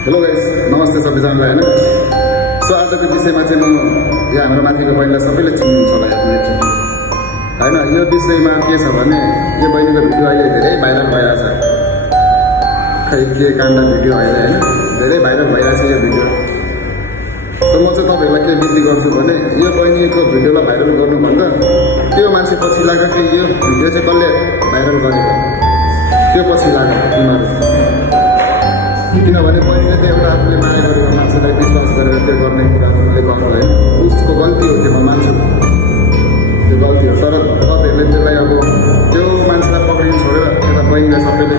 Hello guys, नमस्ते सबैजनालाई हैन। सो आजको विषयमा चाहिँ म यहाँ हाम्रो माथिको बहिनीलाई सबैले चिन्नुहुन्छ होला हैन। यो विषयमा के छ भने यो बहिनीको भिडियो अहिले धेरै भाइरल भइरहेछ। खै के काण्ड भिडियो हैन, धेरै भाइरल भइरहेछ यो भिडियो। सो म चाहिँ तपाईहरुलाई के बिन्ती गर्छु भने यो बहिनीको भिडियोलाई भाइरल गर्नुभन्दा त्यो मान्छे पछि लाग्यो कि यो भिडियो चाहिँ कसले भाइरल गरेको त्यो पछि लाग्यो तिमीहरु। किनभने बहिनीले त एउटा आफूले माया गरेको मान्छेलाई विश्वास गरेर त्यो गर्ने कुरा उनले गर्नु है, उसको गल्ती हो, त्यो मान्छे त्यो गल्ती हो। तर तपाईहरुले त्यसलाई अब त्यो मान्छेलाई पक्रिनु छोडेर यता बहिनीलाई सबैले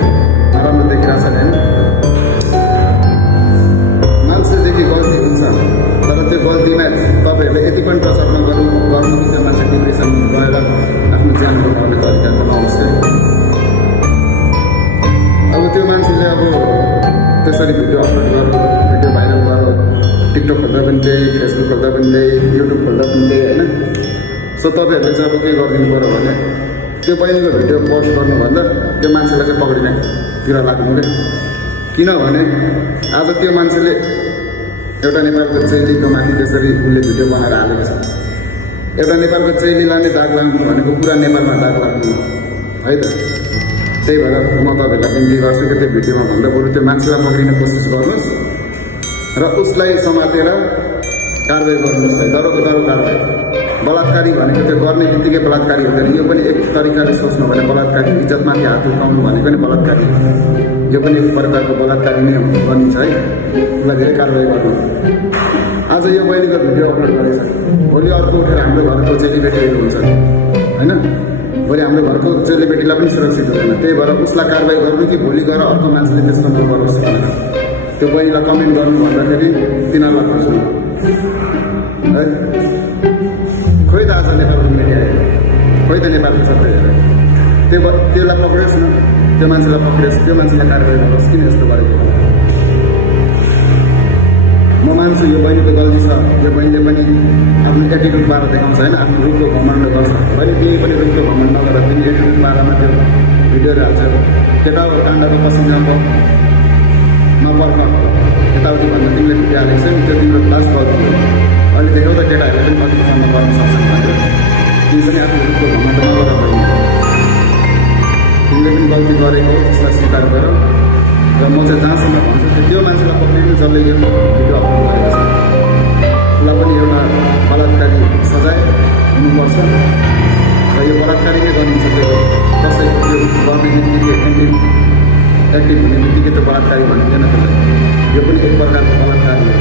नराम्रो देखिरहेछ हैन। मान्छेदेखि गल्ती हुन्छ, तर त्यो गल्तीमा तपाईहरुले यति पनि प्रचार नगर्नु कि त्यो मान्छे डिप्रेसन गएर आफ्नो ज्यान गुमाउने तरिका बनाउँछ। अब त्यो मान्छेले अब त्यसरी भिडियो अपलोड गर्नु, भिडियो भाइरल गर्नु, टिकटक खोल्दा पनि त्यही, फेसबुक खोल्दा पनि त्यही, युट्युब खोल्दा पनि त्यही हैन। सो तपाईहरुले चाहिँ अब के गरिदिनु पर्यो भने त्यो बहिनीको भिडियो पोस्ट गर्नुभन्दा त्यो मान्छेलाई चाहिँ पक्रिनेतिर लाग्नु के। किनभने आज त्यो मान्छेले एउटा नेपालको चेलीको माथि त्यसरी उसले भिडियो बनाएर हालेको छ। एउटा नेपालको चेलीलाई नै दाग लाग्नु भनेको पुरा नेपालमा दाग लाग्नु है त। त्यही भएर म तपाईहरुलाई बिन्ती गर्छु कि त्यो भिडियोमा भन्दा बरु त्यो मान्छेलाई पक्रिने कोसिस गर्नुहोस् र उसलाई समातेर कारबाही गर्नुहोस् है, डरको कारबाही। बलात्कारी भनेको त्यो गर्ने बित्तिकै बलात्कारी हुँदैन। यो पनि एक तरिकाले सोच्नु भने बलात्कारी, इज्जतमाथि हात उठाउनु भनेको नि बलात्कारी, यो पनि एक प्रकारको बलात्कारी नै बनिन्छ है। उसलाई धेरै कारबाही गर्नु। आज यो बहिनीको भिडियो अपलोड गरेछ, भोलि अर्को उठेर हाम्रो घरको चेलीबेटीहरू हुन्छ हैन। भोलि हाम्रो घरको चेलीबेटीलाई पनि सुरक्षित हुँदैन। त्यही भएर उसलाई कारबाही गर्नु कि भोलि गएर अर्को मान्छेले त्यस्तो नगरोस् भनेर त्यो बहिनीलाई कमेन्ट गर्नु भन्दाखेरि तिनीहरूलाई खोज्नु है। खोइ त आज नेपालको मिडिया हेरेर, खोइ त नेपालको सबै हेरेर त्यसलाई पक्रियोस् न, त्यो मान्छेलाई पक्रियोस्, त्यो मान्छेलाई कारबाही गरोस्। किन यस्तो गरेको म मान्छु यो बहिनीको गल्ती छ। यो बहिनीले पनि आफ्नो एटिट्युड बारा देखाउँछ होइन, आफ्नो रूपको घमण्ड गर्छ। अहिले केही पनि रूपको घमण्ड नगरेर तिमी एटिट्युड बारामा त्यो भिडियोहरू हाल्छ। केटा काण्डको पसिनाको नपर्ख यताउति भन्दा तिमीले भिडियो हालेको छ नि, त्यो तिम्रो लास्ट गल्ती हो। अहिले देखाउ त केटाहरूले पनि कतिसम्म गर्न सक्छन् भनेर। तिमी पनि आफ्नो रूपको घमण्ड नगर बहिनी, तिमीले पनि गल्ती गरेको हो, त्यसलाई स्वीकार गर। र म चाहिँ जहाँसम्म भन्छु त्यो मान्छेलाई पक्रिनु जसले यो भिडियो अपलोड गरेको छ, उसलाई पनि एउटा बलात्कारी सजाय हुनुपर्छ र यो बलात्कारी नै गरिन्छ। त्यो कसैको त्यो गर्ने बित्तिकै एक्टिभ हुने बित्तिकै त्यो बलात्कारी भनिँदैन त्यसलाई। यो पनि एक प्रकारको बलात्कारी हो।